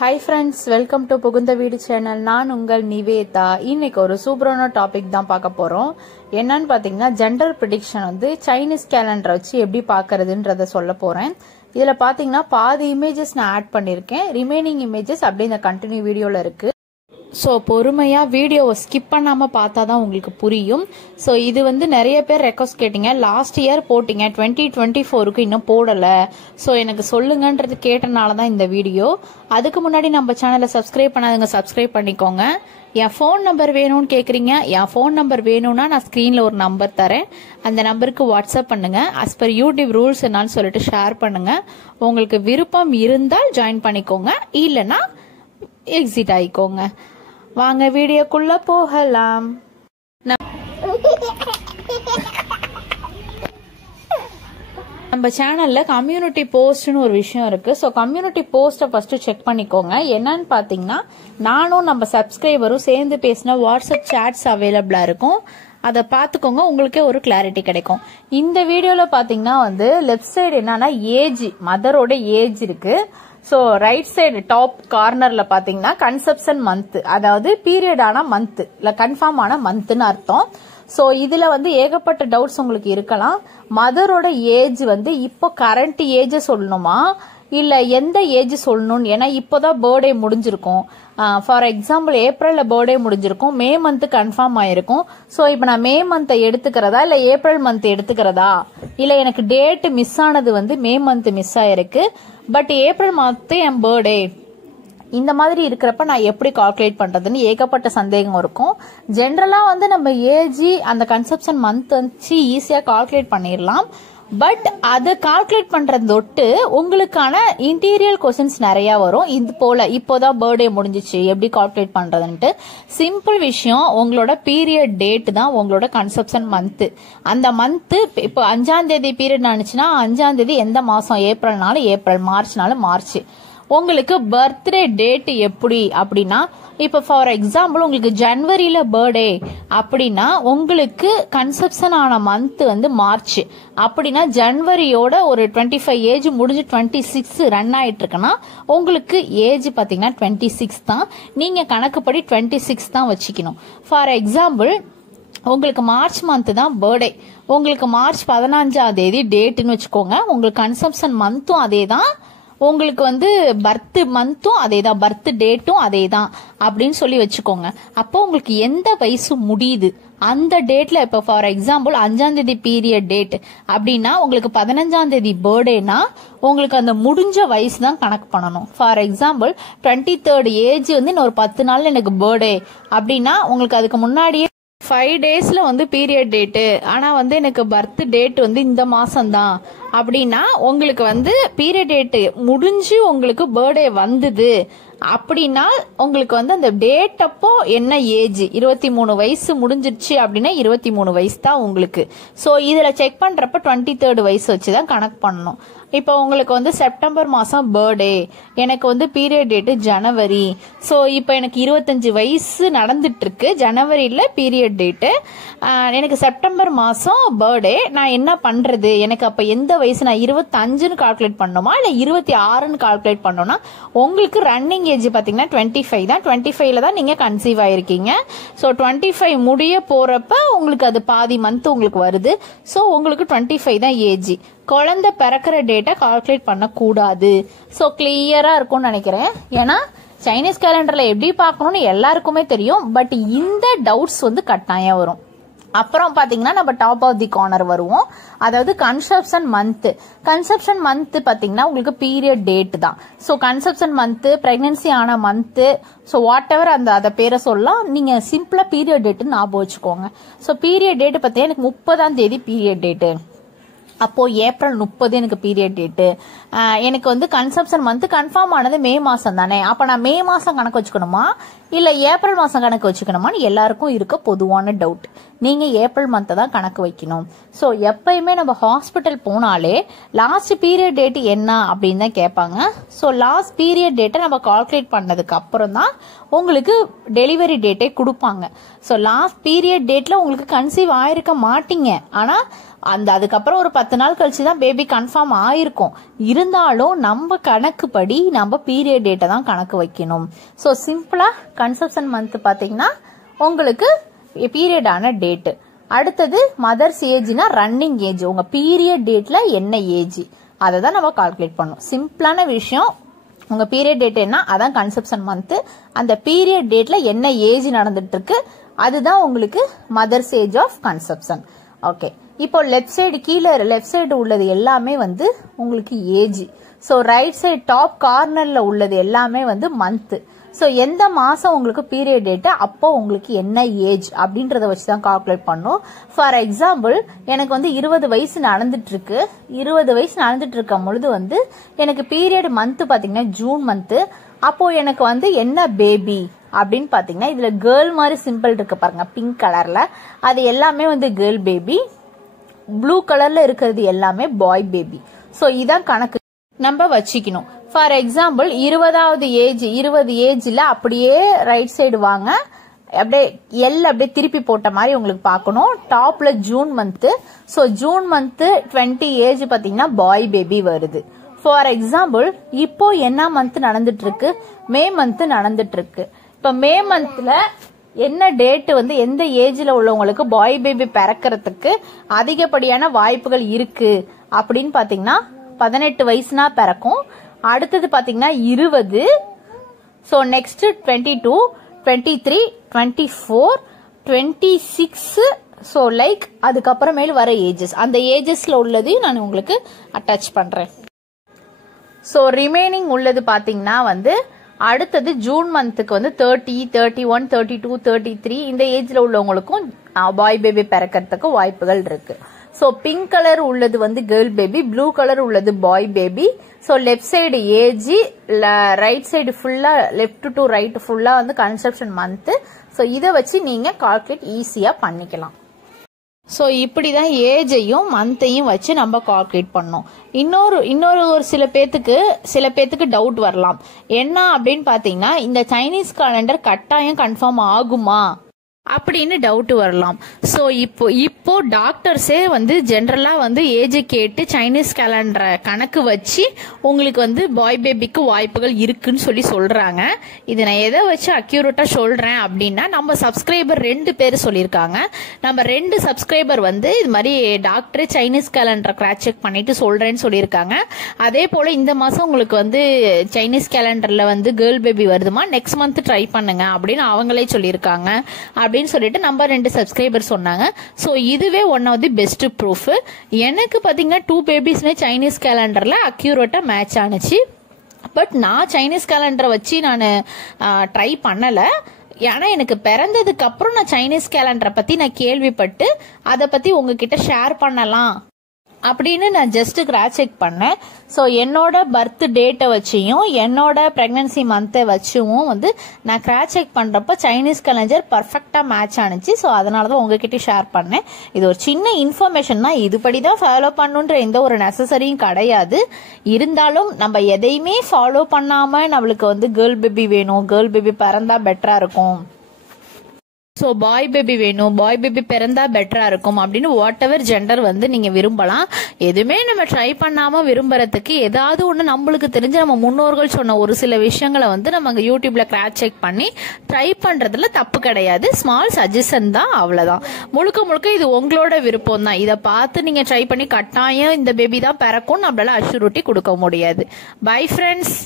Hi friends, welcome to புகுந்த வீடு channel. நான் உங்கள் நிவேதா. இன்னைக்கு ஒரு சூப்பரான டாபிக் தான் பார்க்க போறோம். என்னன்னு பாத்தீங்கன்னா, ஜெண்டர் ப்ரெடிக்ஷன் வந்து சைனீஸ் கேலண்டரை வச்சு எப்படி பாக்குறதுன்றத சொல்ல போறேன். இதுல பாத்தீங்கன்னா பாதி இமேஜஸ் நான் ஆட் பண்ணிருக்கேன், ரிமைனிங் இமேஜஸ் அப்படியே இந்த கண்டினியூ வீடியோல இருக்கு. ஸோ பொறுமையாக வீடியோவை ஸ்கிப் பண்ணாமல் பார்த்தா தான் உங்களுக்கு புரியும். ஸோ இது வந்து நிறைய பேர் ரெக்வஸ்ட் கேட்டீங்க, லாஸ்ட் இயர் போட்டிங்க, 2024க்கு இன்னும் போடலை, ஸோ எனக்கு சொல்லுங்கன்றது கேட்டனால தான் இந்த வீடியோ. அதுக்கு முன்னாடி நம்ம சேனலை சப்ஸ்கிரைப் பண்ணாதுங்க, சப்ஸ்கிரைப் பண்ணிக்கோங்க. என் ஃபோன் நம்பர் வேணும்னு கேட்குறீங்க. என் ஃபோன் நம்பர் வேணும்னா நான் ஸ்க்ரீனில் ஒரு நம்பர் தரேன், அந்த நம்பருக்கு வாட்ஸ்அப் பண்ணுங்க. அஸ் பர் யூடியூப் ரூல்ஸ் என்னன்னு சொல்லிட்டு ஷேர் பண்ணுங்க. உங்களுக்கு விருப்பம் இருந்தால் ஜாயின் பண்ணிக்கோங்க, இல்லைன்னா எக்ஸிட் ஆயிக்கோங்க. வாங்க வீடியோக்குள்ள போகலாம். நம்ம சேனல்ல கம்யூனிட்டி போஸ்ட்னு ஒரு விஷயம் இருக்கு. ஸோ கம்யூனிட்டி போஸ்ட்டை ஃபர்ஸ்ட் செக் பண்ணிக்கோங்க. என்னன்னு பாத்தீங்கன்னா, நானும் நம்ம சப்ஸ்கிரைபரும் சேர்ந்து பேசின வாட்ஸ்அப் சாட்ஸ் அவைலபிளா இருக்கும். அதை பார்த்துக்கோங்க, உங்களுக்கே ஒரு கிளாரிட்டி கிடைக்கும். இந்த வீடியோல பாத்தீங்கன்னா வந்து லெஃப்ட் சைடு என்னன்னா ஏஜ், மதரோட ஏஜ் இருக்கு. ஸோ ரைட் சைடு டாப் கார்னர்ல பாத்தீங்கன்னா கன்செப்ஷன் மந்த், அதாவது பீரியட் ஆன மந்த் இல்ல கன்ஃபார்ம் ஆன மந்த்னு அர்த்தம். ஸோ இதுல வந்து ஏகப்பட்ட டவுட்ஸ் உங்களுக்கு இருக்கலாம். மதரோட ஏஜ் வந்து இப்போ கரண்ட் ஏஜ் சொல்லணுமா இல்ல எந்த ஏஜ் சொல்லணும்? ஏன்னா இப்போதான் பர்த்டே முடிஞ்சிருக்கும். ஃபார் எக்ஸாம்பிள் ஏப்ரல்ல பர்த்டே முடிஞ்சிருக்கும், மே மந்த் கன்ஃபார்ம் ஆயிருக்கும். ஸோ இப்போ நான் மே மந்த்தை எடுத்துக்கிறதா இல்ல ஏப்ரல் மந்த் எடுத்துக்கிறதா, இல்ல எனக்கு டேட் மிஸ் ஆனது வந்து மே மந்த் மிஸ் ஆயிருக்கு, but April month N birthday, இந்த மாதிரி இருக்கிறப்ப நான் எப்படி கால்குலேட் பண்றதுன்னு ஏகப்பட்ட சந்தேகம் இருக்கும். ஜென்ரலா வந்து நம்ம ஏஜ் அந்த கன்செப்ஷன் மந்த் வச்சு ஈஸியா கால்குலேட் பண்ணிடலாம். பட் அதை கால்குலேட் பண்றது தொட்டு உங்களுக்கான இன்டீரியல் கொஸ்டின்ஸ் நிறைய வரும். இது போல இப்போதான் பர்த்டே முடிஞ்சிச்சு, எப்படி கால்குலேட் பண்றதுன்ட்டு. சிம்பிள் விஷயம், உங்களோட பீரியட் டேட் தான் உங்களோட கன்செப்ஷன் மந்த். அந்த மந்த் இப்போ 5ஆம் தேதி பீரியட் ஆனிச்சுன்னா 5ஆம் தேதி எந்த மாசம், ஏப்ரல்னாலும் ஏப்ரல், மார்ச்னாலும் மார்ச். உங்களுக்கு பர்த்டே டேட் எப்படி அப்படின்னா, இப்ப ஃபார் எக்ஸாம்பிள் உங்களுக்கு ஜனவரியில பர்த்டே அப்படின்னா உங்களுக்கு கன்செப்ஷன் ஆன மந்த் வந்து மார்ச். அப்படின்னா ஜனவரியோட ஒரு 25 ஏஜ் முடிஞ்சு 26 ரன் ஆயிட்டு இருக்குன்னா உங்களுக்கு ஏஜ் பாத்தீங்கன்னா 26 தான். நீங்க கணக்குப்படி 26 தான் வச்சுக்கணும். ஃபார் எக்ஸாம்பிள் உங்களுக்கு மார்ச் மந்த் தான் பர்த்டே, உங்களுக்கு மார்ச் 15ஆம் தேதி டேட்னு வச்சுக்கோங்க. உங்களுக்கு கன்செப்ஷன் மந்த்தும் அதே தான், உங்களுக்கு வந்து பர்த் மந்த்தும் அதே தான், பர்த் டேட்டும் அதே தான் அப்படின்னு சொல்லி வச்சுக்கோங்க. அப்போ உங்களுக்கு எந்த வயசு முடியுது அந்த டேட்ல, இப்ப ஃபார் எக்ஸாம்பிள் 5ஆம் தேதி பீரியட் டேட் அப்படின்னா உங்களுக்கு 15ஆம் தேதி பர்த்டேனா உங்களுக்கு அந்த முடிஞ்ச வயசு தான் கணக்கு பண்ணணும். ஃபார் எக்ஸாம்பிள் 23rd ஏஜ் வந்து இன்னொரு 10 நாள் எனக்கு பர்த்டே அப்படின்னா உங்களுக்கு அதுக்கு முன்னாடியே 5 டேஸ்ல வந்து பீரியட் டேட்டு, ஆனா வந்து எனக்கு பர்த் டேட் வந்து இந்த மாசம் தான் அப்படின்னா உங்களுக்கு வந்து பீரியட் டேட் முடிஞ்சு உங்களுக்கு பர்த்டே வந்தது அப்படின்னா உங்களுக்கு வந்து அந்த டேட் அப்போ என்ன ஏஜ், 23 வயசு முடிஞ்சிருச்சு அப்படின்னா 23 வயசு தான் உங்களுக்கு. ஸோ இதுல செக் பண்றப்ப 23rd வயசு வச்சுதான் கணக்கு பண்ணணும். இப்போ உங்களுக்கு வந்து செப்டம்பர் மாசம் பர்த்டே, எனக்கு வந்து பீரியட் டேட்டு ஜனவரி. ஸோ இப்போ எனக்கு 25 வயசு நடந்துட்டு இருக்கு, ஜனவரியில பீரியட் டேட்டு, எனக்கு செப்டம்பர் மாசம் பர்த்டே. நான் என்ன பண்றது, எனக்கு அப்ப எந்த வயசு, நான் 25ன்னு கால்குலேட் பண்ணணுமா இல்ல 26ன்னு கால்குலேட் பண்ணணும்னா உங்களுக்கு ரன்னிங் ஏஜ் பாத்தீங்கன்னா 25 தான். 25ல தான் நீங்க கன்சீவ் ஆயிருக்கீங்க. ஸோ 25 முடிய போறப்ப உங்களுக்கு அது பாதி மந்த் உங்களுக்கு வருது. ஸோ உங்களுக்கு 25 தான் ஏஜ். குழந்தை பிறக்கிற டேட்டை கால்குலேட் பண்ண கூடாது. ஸோ கிளியரா இருக்கும்னு நினைக்கிறேன். ஏன்னா சைனீஸ் கேலண்டர்ல எப்படி பார்க்கணும்னு எல்லாருக்குமே தெரியும், பட் இந்த டவுட்ஸ் வந்து கட்டாயம் வரும். அப்புறம் பாத்தீங்கன்னா நம்ம டாப் ஆஃப் தி கார்னர் வருவோம், அதாவது கன்செப்ஷன் மந்த். கன்செப்ஷன் மந்த் பாத்தீங்கன்னா உங்களுக்கு பீரியட் டேட் தான். ஸோ கன்செப்ஷன் மந்த், பிரெக்னன்சி ஆன மந்த், ஸோ வாட் எவர் அந்த பேரை சொல்லலாம். நீங்க சிம்பிளா பீரியட் டேட் ஞாபகம் வச்சுக்கோங்க. ஸோ பீரியட் டேட் பார்த்தீங்கன்னா எனக்கு 30ஆம் தேதி பீரியட் டேட்டு, அப்போ ஏப்ரல் 30 எனக்கு பீரியட் டேட்டு. எனக்கு வந்து கன்செப்ஷன் மந்த் கன்ஃபார்ம் ஆனது மே மாசம் தானே, அப்ப நான் மே மாசம் கணக்கு வச்சுக்கணுமா இல்ல ஏப்ரல் மாசம் கணக்கு வச்சுக்கணுமான்னு எல்லாருக்கும் இருக்க பொதுவான டவுட். நீங்க ஏப்ரல் மந்த் தான் கணக்கு வைக்கணும். ஸோ எப்பயுமே நம்ம ஹாஸ்பிட்டல் போனாலே லாஸ்ட் பீரியட் டேட் என்ன அப்படின்னு தான் கேட்பாங்க. ஸோ லாஸ்ட் பீரியட் டேட்டை நம்ம கால்குலேட் பண்ணதுக்கு அப்புறம் தான் உங்களுக்கு டெலிவரி டேட்டே கொடுப்பாங்க. ஸோ லாஸ்ட் பீரியட் டேட்ல உங்களுக்கு கன்சீவ் ஆயிருக்க மாட்டீங்க. ஆனா அதுக்கப்புறம் ஒரு 10 நாள் கழிச்சு தான் பேபி கன்ஃபார்ம் ஆயிருக்கும். இருந்தாலும் நம்ம கணக்குப்படி நம்ம பீரியட் டேட்டை தான் கணக்கு வைக்கணும். ஸோ சிம்பிளா கன்செப்ஷன் மந்த் பாத்தீங்கன்னா உங்களுக்கு பீரியட் ஆன டேட். அடுத்தது மதர்ஸ் ஏஜ்னா ரன்னிங் ஏஜ், உங்க பீரியட் டேட்ல என்ன ஏஜ் அதை தான் நம்ம கால்குலேட் பண்ணணும். சிம்பிளான விஷயம். உங்க பீரியட் டேட் என்ன, அதான் கன்செப்ஷன் மந்த். அந்த பீரியட் டேட்ல என்ன ஏஜ் நடந்துட்டு இருக்கு அதுதான் உங்களுக்கு mother's age of conception. Okay, இப்போ லெஃப்ட் சைடு கீழே லெஃப்ட் சைடு உள்ளது எல்லாமே வந்து உங்களுக்கு age. So right side top கார்னர்ல உள்ளது எல்லாமே வந்து மந்த். ஸோ எந்த மாசம் உங்களுக்கு பீரியட் டேட் அப்போ உங்களுக்கு என்ன ஏஜ் அப்படின்றத வச்சு தான் கால்குலேட் பண்ணும். ஃபார் எக்ஸாம்பிள் எனக்கு வந்து 20 வயசு நடந்துட்டு இருக்கு. 20 வயசு நடந்துட்டு இருக்கும் பொழுது வந்து எனக்கு பீரியட் மந்த் பாத்தீங்கன்னா ஜூன் மந்த். அப்போ எனக்கு வந்து என்ன பேபி அப்படின்னு பாத்தீங்கன்னா இதுல கேர்ள் மாதிரி சிம்பிள் இருக்கு பாருங்க பிங்க் கலர்ல, அது எல்லாமே வந்து கேர்ள் பேபி. ப்ளூ கலர்ல இருக்கிறது எல்லாமே பாய் பேபி. ஸோ இதான் கணக்கு நம்ம வச்சுக்கணும். ஃபார் எக்ஸாம்பிள் 20 ஏஜ்ல அப்படியே ரைட் சைடு வாங்க, அப்படியே அப்படியே திருப்பி போட்ட மாதிரி உங்களுக்கு பார்க்கணும். டாப்ல June month. So June month 20 age பாத்தீங்கன்னா பாய் பேபி வருது. ஃபார் எக்ஸாம்பிள் இப்போ என்ன மந்த் நடந்துட்டு இருக்கு, மே மந்த் நடந்துட்டு இருக்கு. இப்ப மே மந்த்ல என்ன டேட் வந்து எந்த ஏஜ்ல உள்ளவங்களுக்கு பாய் பேபி பிறக்கிறதுக்கு அதிகப்படியான வாய்ப்புகள் இருக்கு அப்படின்னு பாத்தீங்கன்னா 18 வயசுனா பிறக்கும். அடுத்தது பாத்தீங்கன்னா 20. So next 22, 23, 24, 26. ஸோ லைக் அதுக்கப்புறமேல வர ஏஜஸ், அந்த ஏஜஸ்ல உள்ளதையும் நான் உங்களுக்கு அட்டாச் பண்றேன். ஸோ ரிமைனிங் உள்ளது பாத்தீங்கன்னா வந்து அடுத்தது ஜூன் மந்த்துக்கு வந்து 30, 31, 32, 33 இந்த ஏஜ்ல உள்ளவங்களுக்கும் பாய் பேபி பிறக்கிறதுக்கு வாய்ப்புகள் இருக்கு. ஸோ பிங்க் கலர் உள்ளது வந்து கேர்ள் பேபி, ப்ளூ கலர் உள்ளது boy baby. So left side age, right side ஃபுல்லா லெஃப்ட் டு ரைட் ஃபுல்லா வந்து கன்செப்ஷன் மந்த். ஸோ இதை வச்சு நீங்க கால்குலேட் ஈஸியா பண்ணிக்கலாம். ஸோ இப்படிதான் ஏஜையும் மந்த்தையும் வச்சு நம்ம கால்குலேட் பண்ணோம். இன்னொரு ஒரு சில பேத்துக்கு டவுட் வரலாம். என்ன அப்படின்னு பாத்தீங்கன்னா இந்த சைனீஸ் கேலண்டர் கட்டாயம் கன்ஃபார்ம் ஆகுமா அப்படின்னு டவுட் வரலாம். ஸோ இப்போ டாக்டர்ஸே வந்து ஜென்ரலா வந்து ஏஜை கேட்டு சைனீஸ் கேலண்டரை கணக்கு வச்சு உங்களுக்கு வந்து பாய் பேபிக்கு வாய்ப்புகள் இருக்குன்னு சொல்றாங்க. இது நான் எதை வச்சு அக்யூரேட்டா சொல்றேன் அப்படின்னா நம்ம சப்ஸ்கிரைபர் 2 பேர் சொல்லியிருக்காங்க. நம்ம 2 சப்ஸ்கிரைபர் வந்து இது மாதிரி டாக்டரே சைனீஸ் கேலண்டரை கிராஸ் செக் பண்ணிட்டு சொல்றேன்னு சொல்லியிருக்காங்க. அதே போல இந்த மாசம் உங்களுக்கு வந்து சைனீஸ் கேலண்டர்ல வந்து கேர்ள் பேபி வருதுமா, நெக்ஸ்ட் மந்த் ட்ரை பண்ணுங்க அப்படின்னு அவங்களே சொல்லியிருக்காங்க. அப்படின்னு சொல்லிட்டு நம்ம 2 சப்ஸ்கிரைபர் சொன்னாங்க. சோ இதுவே one of the best proof. எனக்கு பாத்தீங்கன்னா 2 பேபிஸ்மே சைனீஸ் கேலண்டர்ல அக்யூரேட்டா மேட்ச் ஆனிச்சு. பட் நான் சைனீஸ் கேலண்டரை வச்சு நான் ட்ரை பண்ணல. ஏன்னா எனக்கு பிறந்ததுக்கு அப்புறம் நான் சைனீஸ் கேலண்டரை பத்தி நான் கேள்விப்பட்டு அதை பத்தி உங்ககிட்ட ஷேர் பண்ணலாம் அப்படின்னு நான் ஜஸ்ட் கிராஸ் செக் பண்ணேன். ஸோ என்னோட பர்த் டேட்டை வச்சியும் என்னோட பிரெக்னன்சி மந்த்தை வச்சும் வந்து நான் கிராஸ் செக் பண்றப்ப சைனீஸ் கேலண்டர் பர்ஃபெக்டா மேட்ச் ஆனிச்சு. ஸோ அதனாலதான் உங்ககிட்ட ஷேர் பண்ணேன். இது ஒரு சின்ன இன்ஃபர்மேஷன் தான், இதுபடிதான் ஃபாலோ பண்ணுன்ற எந்த ஒரு நெசசரியும் கிடையாது. இருந்தாலும் நம்ம எதையுமே ஃபாலோ பண்ணாம நம்மளுக்கு வந்து கேர்ள் பேபி வேணும், கேர்ள் பேபி பிறந்தா பெட்டரா இருக்கும், ஸோ பாய் பேபி வேணும், பாய் பேபி பிறந்தா பெட்டரா இருக்கும் அப்படின்னு வாட் எவர் ஜெண்டர் வந்து நீங்க விரும்பலாம். எதுவுமே நம்ம ட்ரை பண்ணாம விரும்புறதுக்கு ஏதாவது ஒண்ணு நம்மளுக்கு தெரிஞ்ச நம்ம முன்னோர்கள் சொன்ன ஒரு சில விஷயங்களை வந்து நம்ம யூடியூப்ல கிராஸ் செக் பண்ணி ட்ரை பண்றதுல தப்பு கிடையாது. ஸ்மால் சஜஷன் தான், அவ்வளவுதான். முழுக்க இது உங்களோட விருப்பம் தான். இதை பார்த்து நீங்க ட்ரை பண்ணி கட்டாயம் இந்த பேபி தான் பிறக்கும் நம்மளால அஷ்யூரிட்டி கொடுக்க முடியாது. Bye friends.